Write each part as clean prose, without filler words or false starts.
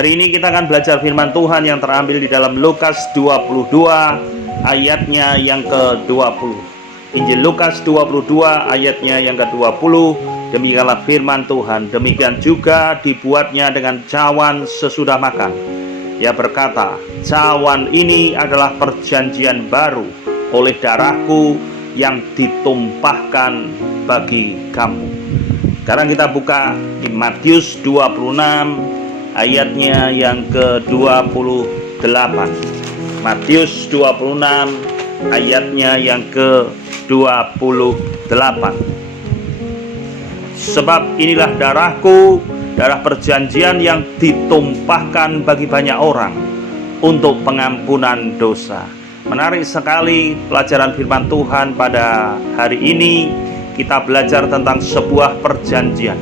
Hari ini kita akan belajar firman Tuhan yang terambil di dalam Lukas 22 ayatnya yang ke-20. Injil Lukas 22 ayatnya yang ke-20. Demikianlah firman Tuhan. Demikian juga dibuatnya dengan cawan sesudah makan. Ia berkata, cawan ini adalah perjanjian baru oleh darahku yang ditumpahkan bagi kamu. Sekarang kita buka di Matius 26 ayatnya yang ke-28. Matius 26 ayatnya yang ke-28. Sebab inilah darahku, darah perjanjian yang ditumpahkan bagi banyak orang untuk pengampunan dosa. Menarik sekali pelajaran firman Tuhan pada hari ini. Kita belajar tentang sebuah perjanjian.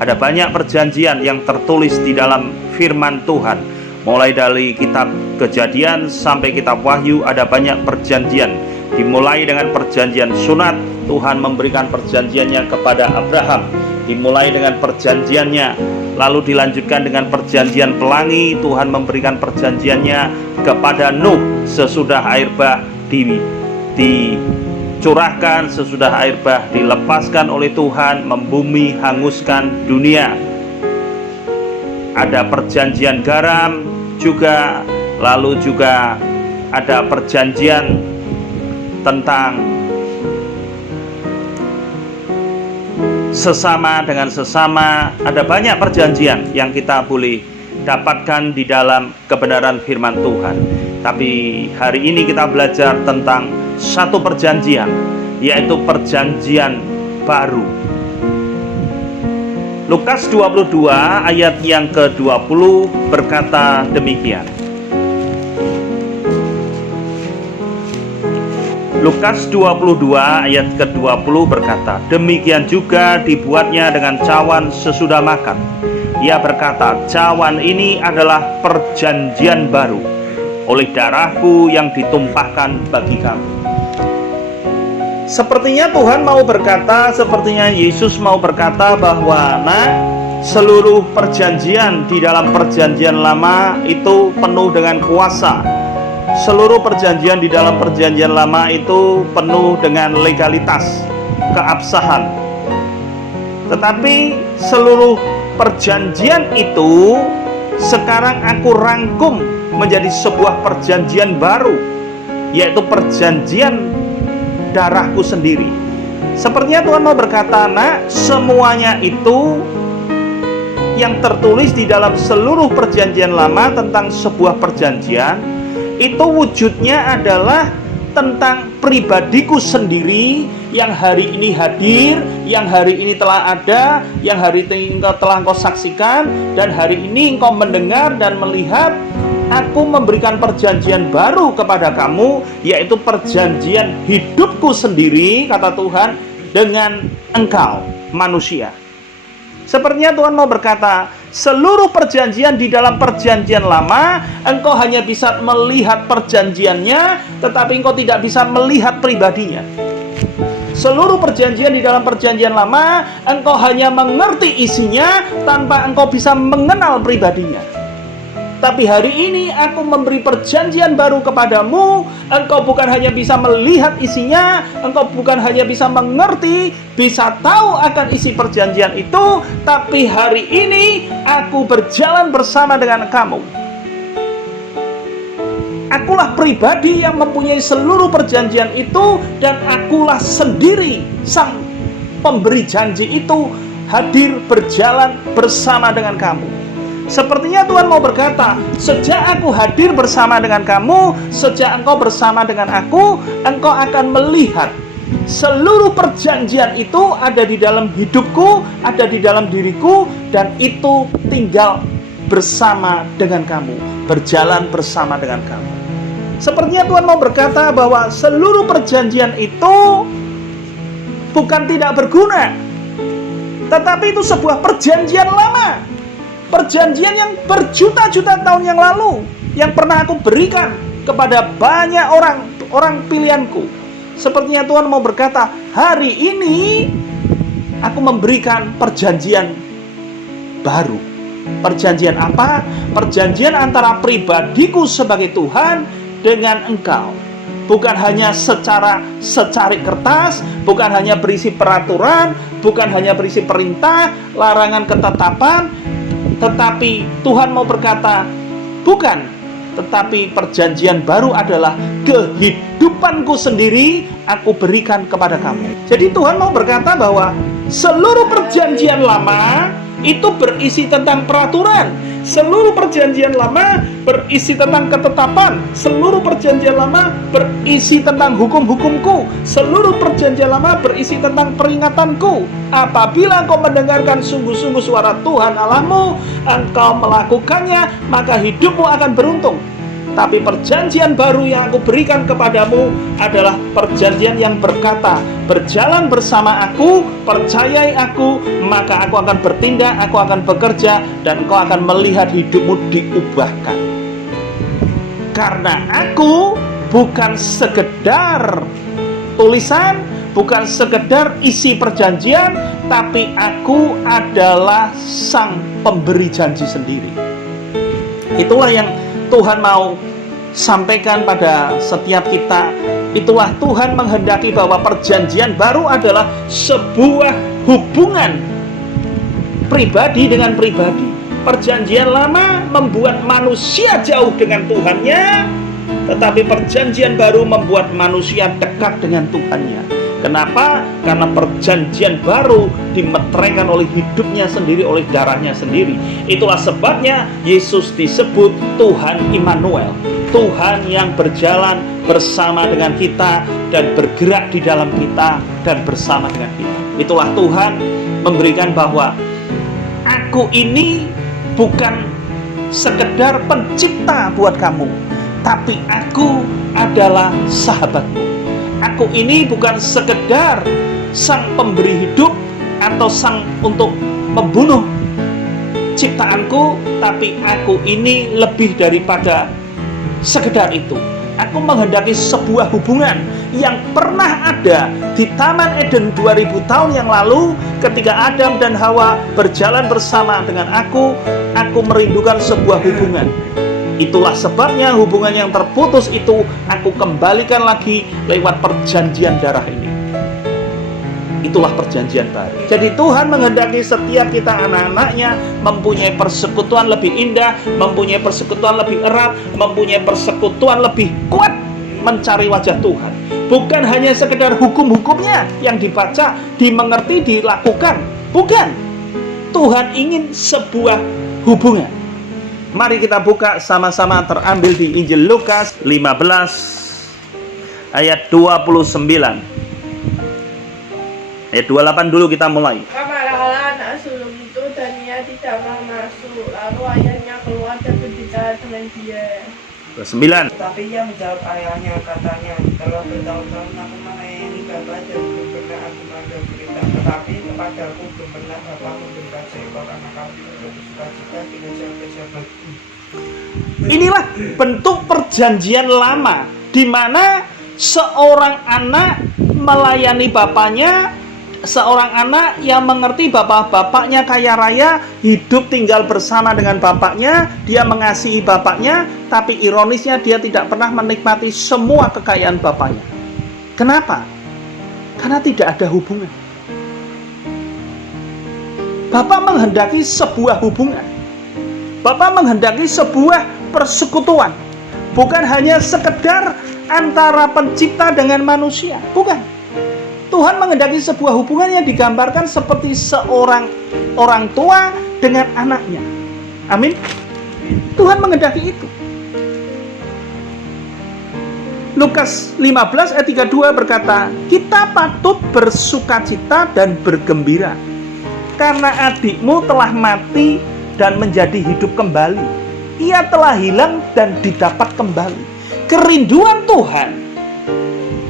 Ada banyak perjanjian yang tertulis di dalam firman Tuhan. Mulai dari kitab Kejadian sampai kitab Wahyu ada banyak perjanjian. Dimulai dengan perjanjian sunat, Tuhan memberikan perjanjiannya kepada Abraham. Dimulai dengan perjanjiannya, lalu dilanjutkan dengan perjanjian pelangi. Tuhan memberikan perjanjiannya kepada Nuh sesudah air bah dicurahkan, sesudah air bah dilepaskan oleh Tuhan, membumi hanguskan dunia. Ada perjanjian garam juga, lalu juga ada perjanjian tentang sesama dengan sesama. Ada banyak perjanjian yang kita boleh dapatkan di dalam kebenaran firman Tuhan. Tapi hari ini kita belajar tentang satu perjanjian, yaitu perjanjian baru. Lukas 22 ayat yang ke-20 berkata demikian. Lukas 22 ayat ke-20 berkata, demikian juga dibuatnya dengan cawan sesudah makan. Ia berkata, cawan ini adalah perjanjian baru oleh darahku yang ditumpahkan bagi kamu. Sepertinya Tuhan mau berkata, sepertinya Yesus mau berkata bahwa seluruh perjanjian di dalam perjanjian lama itu penuh dengan kuasa. Seluruh perjanjian di dalam perjanjian lama itu penuh dengan legalitas, keabsahan. Tetapi seluruh perjanjian itu sekarang aku rangkum menjadi sebuah perjanjian baru, yaitu perjanjian darahku sendiri. Sepertinya Tuhan mau berkata, semuanya itu yang tertulis di dalam seluruh perjanjian lama tentang sebuah perjanjian, itu wujudnya adalah tentang pribadiku sendiri yang hari ini hadir, yang hari ini telah ada, yang hari ini telah engkau saksikan, dan hari ini engkau mendengar dan melihat. Aku memberikan perjanjian baru kepada kamu, yaitu perjanjian hidupku sendiri, kata Tuhan, dengan engkau manusia. Sepertinya Tuhan mau berkata, seluruh perjanjian di dalam perjanjian lama, engkau hanya bisa melihat perjanjiannya, tetapi engkau tidak bisa melihat pribadinya. Seluruh perjanjian di dalam perjanjian lama, engkau hanya mengerti isinya tanpa engkau bisa mengenal pribadinya. Tapi hari ini aku memberi perjanjian baru kepadamu. Engkau bukan hanya bisa melihat isinya, engkau bukan hanya bisa mengerti, bisa tahu akan isi perjanjian itu, tapi hari ini aku berjalan bersama dengan kamu. Akulah pribadi yang mempunyai seluruh perjanjian itu, dan akulah sendiri sang pemberi janji itu hadir berjalan bersama dengan kamu. Sepertinya Tuhan mau berkata, sejak aku hadir bersama dengan kamu, sejak engkau bersama dengan aku, engkau akan melihat seluruh perjanjian itu ada di dalam hidupku, ada di dalam diriku, dan itu tinggal bersama dengan kamu, berjalan bersama dengan kamu. Sepertinya Tuhan mau berkata bahwa seluruh perjanjian itu bukan tidak berguna, tetapi itu sebuah perjanjian lama. Perjanjian yang berjuta-juta tahun yang lalu, yang pernah aku berikan kepada banyak orang pilihanku. Sepertinya Tuhan mau berkata, hari ini aku memberikan perjanjian baru. Perjanjian apa? Perjanjian antara pribadiku sebagai Tuhan dengan engkau. Bukan hanya secara secari kertas, bukan hanya berisi peraturan, bukan hanya berisi perintah, larangan, ketetapan, tetapi Tuhan mau berkata, bukan, tetapi perjanjian baru adalah kehidupanku sendiri aku berikan kepada kamu. Jadi Tuhan mau berkata bahwa seluruh perjanjian lama itu berisi tentang peraturan, seluruh perjanjian lama berisi tentang ketetapan, seluruh perjanjian lama berisi tentang hukum-hukumku, seluruh perjanjian lama berisi tentang peringatanku. Apabila engkau mendengarkan sungguh-sungguh suara Tuhan Allahmu, engkau melakukannya, maka hidupmu akan beruntung. Tapi perjanjian baru yang aku berikan kepadamu adalah perjanjian yang berkata, berjalan bersama aku, percayai aku, maka aku akan bertindak, aku akan bekerja, dan engkau akan melihat hidupmu diubahkan. Karena aku bukan sekedar tulisan, bukan sekedar isi perjanjian, tapi aku adalah sang pemberi janji sendiri. Itulah yang Tuhan mau sampaikan pada setiap kita. Itulah Tuhan menghendaki bahwa perjanjian baru adalah sebuah hubungan pribadi dengan pribadi. Perjanjian lama membuat manusia jauh dengan Tuhannya, tetapi perjanjian baru membuat manusia dekat dengan Tuhannya. Kenapa? Karena perjanjian baru dimeteraikan oleh hidupnya sendiri, oleh darahnya sendiri. Itulah sebabnya Yesus disebut Tuhan Immanuel, Tuhan yang berjalan bersama dengan kita dan bergerak di dalam kita dan bersama dengan kita. Itulah Tuhan memberikan bahwa aku ini bukan sekedar pencipta buat kamu, tapi aku adalah sahabatmu. Aku ini bukan sekedar sang pemberi hidup atau sang untuk membunuh ciptaanku, tapi aku ini lebih daripada sekedar itu. Aku menghendaki sebuah hubungan yang pernah ada di Taman Eden 2000 tahun yang lalu ketika Adam dan Hawa berjalan bersama dengan aku merindukan sebuah hubungan. Itulah sebabnya hubungan yang terputus itu aku kembalikan lagi lewat perjanjian darah ini. Itulah perjanjian baru. Jadi Tuhan menghendaki setiap kita anak-anaknya mempunyai persekutuan lebih indah, mempunyai persekutuan lebih erat, mempunyai persekutuan lebih kuat mencari wajah Tuhan. Bukan hanya sekedar hukum-hukumnya yang dibaca, dimengerti, dilakukan. Bukan. Tuhan ingin sebuah hubungan. Mari kita buka sama-sama, terambil di Injil Lukas 15 ayat 29. Ayat 28 dulu kita mulai. Marahlah anak sulung itu dan ia tidak mau masuk. Lalu ayahnya keluar dan berbicara dengan dia. 29. Tetapi ia menjawab ayahnya, katanya, telah bertahun-tahun aku melayani Bapa dan belum pernah aku mengambil perintah. Tetapi kepadaku belum pernah Bapa memberikan seekor anak kambing untuk sukacita dengan siapa-siapa. Inilah bentuk perjanjian lama, di mana seorang anak melayani bapaknya, seorang anak yang mengerti bapaknya kaya raya, hidup tinggal bersama dengan bapaknya, dia mengasihi bapaknya, tapi ironisnya dia tidak pernah menikmati semua kekayaan bapaknya. Kenapa? Karena tidak ada hubungan. Bapak menghendaki sebuah hubungan. Bapak menghendaki sebuah persekutuan. Bukan hanya sekedar antara pencipta dengan manusia. Bukan. Tuhan menghendaki sebuah hubungan yang digambarkan seperti seorang orang tua dengan anaknya. Amin. Tuhan menghendaki itu. Lukas 15 ayat 32 berkata, kita patut bersukacita dan bergembira karena adikmu telah mati dan menjadi hidup kembali. Ia telah hilang dan didapat kembali. Kerinduan Tuhan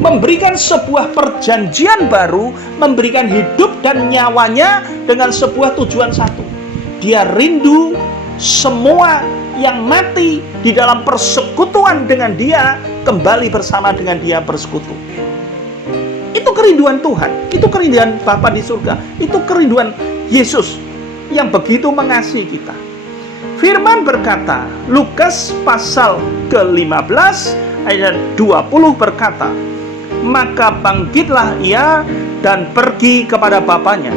memberikan sebuah perjanjian baru, memberikan hidup dan nyawanya dengan sebuah tujuan satu. Dia rindu semua yang mati di dalam persekutuan dengan dia kembali bersama dengan dia bersekutu. Itu kerinduan Tuhan, itu kerinduan Bapa di surga, itu kerinduan Yesus yang begitu mengasihi kita. Firman berkata, Lukas pasal ke-15 ayat 20 berkata, maka bangkitlah ia dan pergi kepada bapaknya.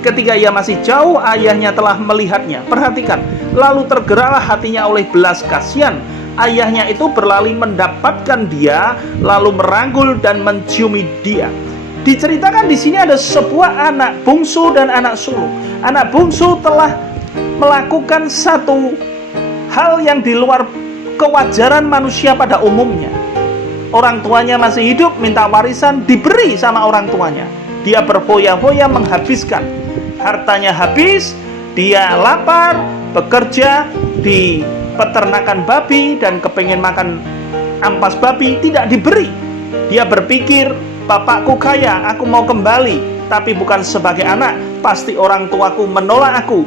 Ketika ia masih jauh, ayahnya telah melihatnya. Perhatikan, lalu tergeraklah hatinya oleh belas kasihan. Ayahnya itu berlari mendapatkan dia, lalu merangkul dan menciumi dia. Diceritakan di sini ada sebuah anak bungsu dan anak sulung. Anak bungsu telah melakukan satu hal yang di luar kewajaran manusia pada umumnya. Orang tuanya masih hidup, minta warisan, diberi sama orang tuanya. Dia berfoya-foya menghabiskan. Hartanya habis, dia lapar, bekerja di peternakan babi dan kepengen makan ampas babi, tidak diberi. Dia berpikir, bapakku kaya, aku mau kembali, tapi bukan sebagai anak. Pasti orang tuaku menolak aku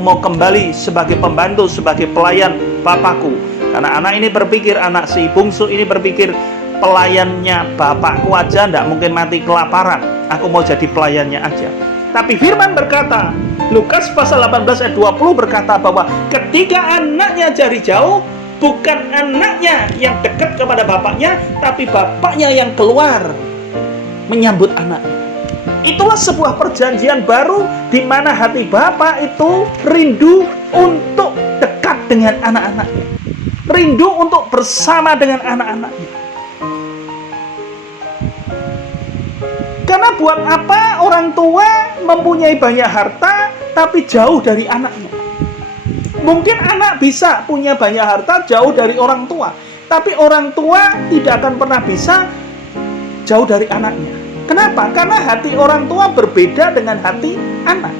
mau kembali sebagai pembantu, sebagai pelayan bapakku. Karena anak ini berpikir, anak si bungsu ini berpikir, pelayannya bapakku aja ndak mungkin mati kelaparan, aku mau jadi pelayannya aja. Tapi firman berkata, Lukas pasal 18 ayat 20 berkata bahwa ketika anaknya dari jauh, bukan anaknya yang dekat kepada bapaknya, tapi bapaknya yang keluar menyambut anaknya. Itulah sebuah perjanjian baru di mana hati bapak itu rindu untuk dekat dengan anak-anaknya, rindu untuk bersama dengan anak-anaknya. Karena buat apa orang tua mempunyai banyak harta tapi jauh dari anaknya? Mungkin anak bisa punya banyak harta jauh dari orang tua, tapi orang tua tidak akan pernah bisa jauh dari anaknya. Kenapa? Karena hati orang tua berbeda dengan hati anak.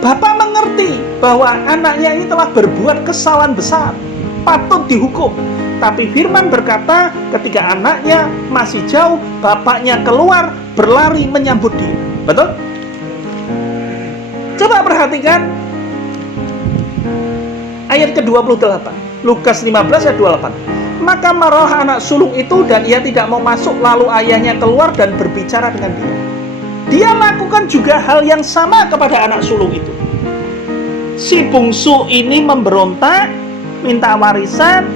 Bapak mengerti bahwa anaknya ini telah berbuat kesalahan besar, patut dihukum. Tapi firman berkata, ketika anaknya masih jauh, bapaknya keluar berlari menyambut dia. Betul? Coba perhatikan ayat ke-28. Lukas 15 ayat 28. Maka marah anak sulung itu dan ia tidak mau masuk, lalu ayahnya keluar dan berbicara dengan dia. Dia lakukan juga hal yang sama kepada anak sulung itu. Si bungsu ini memberontak, minta warisan.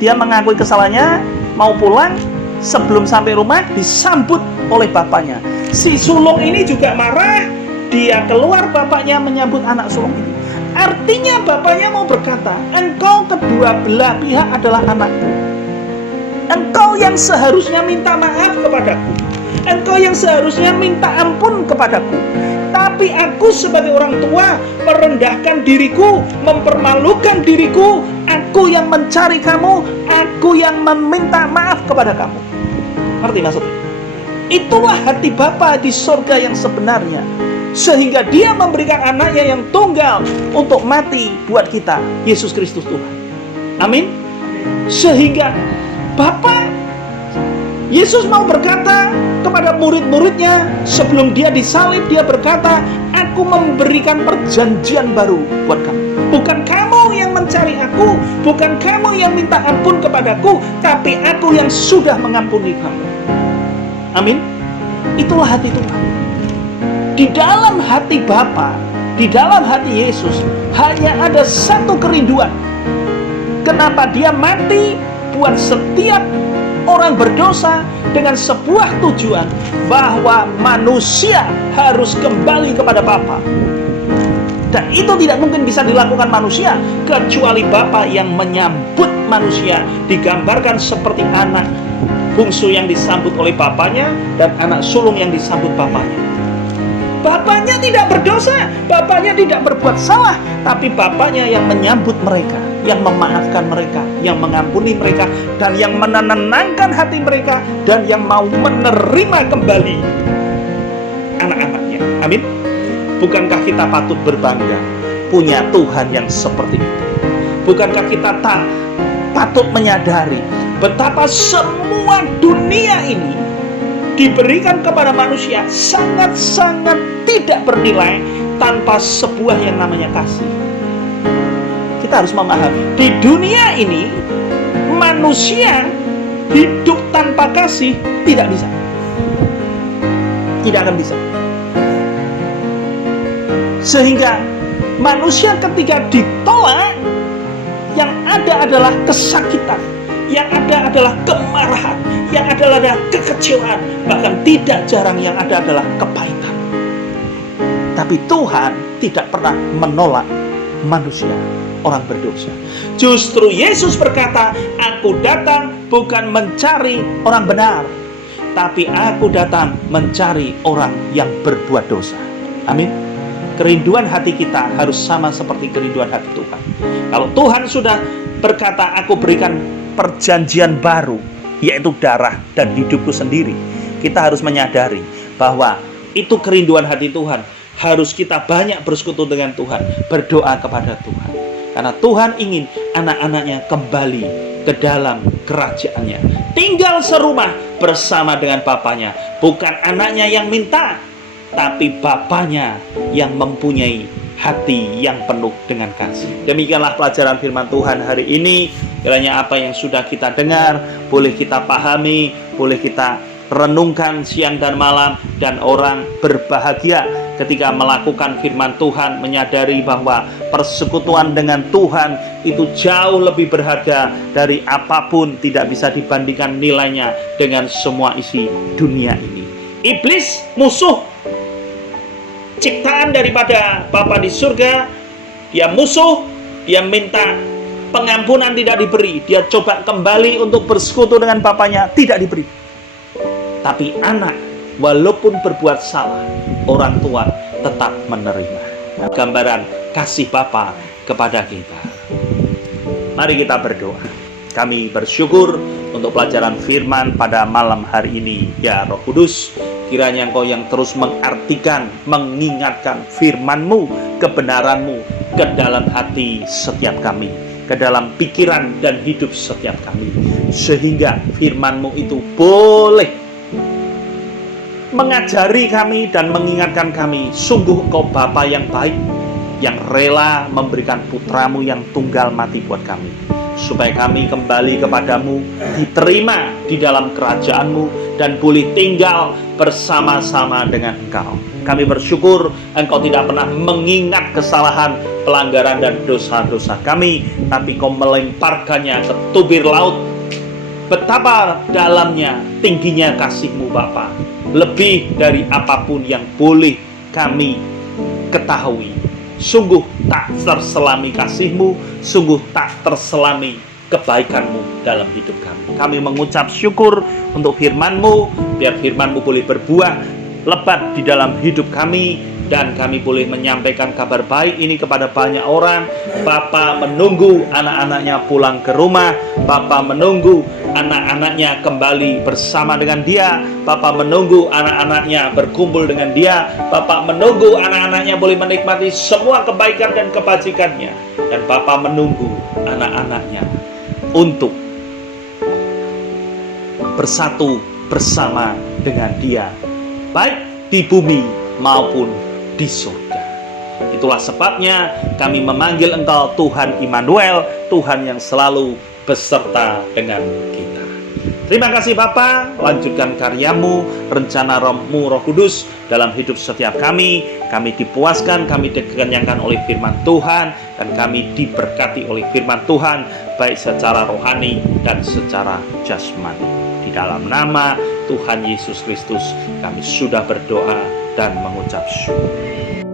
Dia mengakui kesalahannya, mau pulang. Sebelum sampai rumah disambut oleh bapaknya. Si sulung ini juga marah. Dia keluar, bapaknya menyambut anak sulung itu. Artinya bapaknya mau berkata, engkau kedua belah pihak adalah anakku. Engkau yang seharusnya minta maaf kepadaku. Engkau yang seharusnya minta ampun kepadaku. Tapi aku sebagai orang tua merendahkan diriku, mempermalukan diriku. Aku yang mencari kamu, aku yang meminta maaf kepada kamu. Ngerti maksudnya? Itulah hati Bapa di sorga yang sebenarnya. Sehingga dia memberikan anaknya yang tunggal untuk mati buat kita, Yesus Kristus Tuhan. Amin. Sehingga Bapa Yesus mau berkata kepada murid-muridnya sebelum dia disalib, dia berkata, aku memberikan perjanjian baru buat kamu. Bukan kamu yang mencari aku, bukan kamu yang minta ampun kepadaku, tapi aku yang sudah mengampuni kamu. Amin. Itulah hati Tuhan. Di dalam hati Bapa, di dalam hati Yesus hanya ada satu kerinduan. Kenapa dia mati buat setiap orang berdosa dengan sebuah tujuan bahwa manusia harus kembali kepada Bapa. Dan itu tidak mungkin bisa dilakukan manusia kecuali Bapa yang menyambut manusia, digambarkan seperti anak bungsu yang disambut oleh bapaknya dan anak sulung yang disambut bapaknya. Bapaknya tidak berdosa, bapaknya tidak berbuat salah, tapi bapaknya yang menyambut mereka, yang memaafkan mereka, yang mengampuni mereka, dan yang menenangkan hati mereka, dan yang mau menerima kembali anak-anaknya. Amin. Bukankah kita patut berbangga punya Tuhan yang seperti itu? Bukankah kita patut menyadari betapa semua dunia ini diberikan kepada manusia sangat-sangat tidak bernilai tanpa sebuah yang namanya kasih. Kita harus memahami, di dunia ini manusia hidup tanpa kasih tidak bisa. Tidak akan bisa. Sehingga Manusia ketika ditolak, yang ada adalah kesakitan, yang ada adalah kemarahan, yang ada adalah kekecewaan, bahkan tidak jarang yang ada adalah kepahitan. Tapi Tuhan tidak pernah menolak manusia, orang berdosa. Justru Yesus berkata, aku datang bukan mencari orang benar, tapi aku datang mencari orang yang berbuat dosa. Amin. Kerinduan hati kita harus sama seperti kerinduan hati Tuhan. Kalau Tuhan sudah berkata, aku berikan perjanjian baru, yaitu darah dan hidupku sendiri, kita harus menyadari bahwa itu kerinduan hati Tuhan. Harus kita banyak bersekutu dengan Tuhan, berdoa kepada Tuhan. Karena Tuhan ingin anak-anaknya kembali ke dalam kerajaannya, tinggal serumah bersama dengan bapaknya. Bukan anaknya yang minta, tapi bapaknya yang mempunyai hati yang penuh dengan kasih. Demikianlah pelajaran firman Tuhan hari ini. Kiranya apa yang sudah kita dengar boleh kita pahami, boleh kita renungkan siang dan malam, dan orang berbahagia ketika melakukan firman Tuhan, menyadari bahwa persekutuan dengan Tuhan itu jauh lebih berharga dari apapun, tidak bisa dibandingkan nilainya dengan semua isi dunia ini. Iblis, musuh ciptaan daripada Bapa di surga, dia musuh, dia minta pengampunan, tidak diberi. Dia coba kembali untuk bersekutu dengan Bapaknya, tidak diberi. Tapi anak, walaupun berbuat salah, orang tua tetap menerima. Gambaran kasih Bapa kepada kita. Mari kita berdoa. Kami bersyukur untuk pelajaran firman pada malam hari ini. Ya Roh Kudus, kiranya Engkau yang terus mengartikan, mengingatkan firman-Mu, kebenaran-Mu ke dalam hati setiap kami, ke dalam pikiran dan hidup setiap kami, sehingga firman-Mu itu boleh mengajari kami dan mengingatkan kami, sungguh Engkau Bapa yang baik, yang rela memberikan putramu yang tunggal mati buat kami, supaya kami kembali kepadamu, diterima di dalam kerajaanmu, dan boleh tinggal bersama-sama dengan Engkau. Kami bersyukur Engkau tidak pernah mengingat kesalahan, pelanggaran, dan dosa-dosa kami, tapi Kau melemparkannya ke tubir laut. Betapa dalamnya, tingginya kasih-Mu Bapa, lebih dari apapun yang boleh kami ketahui. Sungguh tak terselami kasih-Mu, sungguh tak terselami kebaikan-Mu dalam hidup kami. Kami mengucap syukur untuk firman-Mu, biar firman-Mu boleh berbuah lebat di dalam hidup kami, dan kami boleh menyampaikan kabar baik ini kepada banyak orang. Bapa menunggu anak-anaknya pulang ke rumah, Bapa menunggu anak-anaknya kembali bersama dengan Dia, Bapa menunggu anak-anaknya berkumpul dengan Dia, Bapa menunggu anak-anaknya boleh menikmati semua kebaikan dan kebajikannya, dan Bapa menunggu anak-anaknya untuk bersatu bersama dengan Dia, baik di bumi maupun di surga. Itulah sebabnya kami memanggil Engkau Tuhan Immanuel, Tuhan yang selalu beserta dengan kita. Terima kasih Bapa, lanjutkan karya-Mu, rencana Roh-Mu, Roh Kudus dalam hidup setiap kami. Kami dipuaskan, kami dikenyangkan oleh firman Tuhan, dan kami diberkati oleh firman Tuhan, baik secara rohani dan secara jasmani. Di dalam nama Tuhan Yesus Kristus kami sudah berdoa dan mengucap syukur.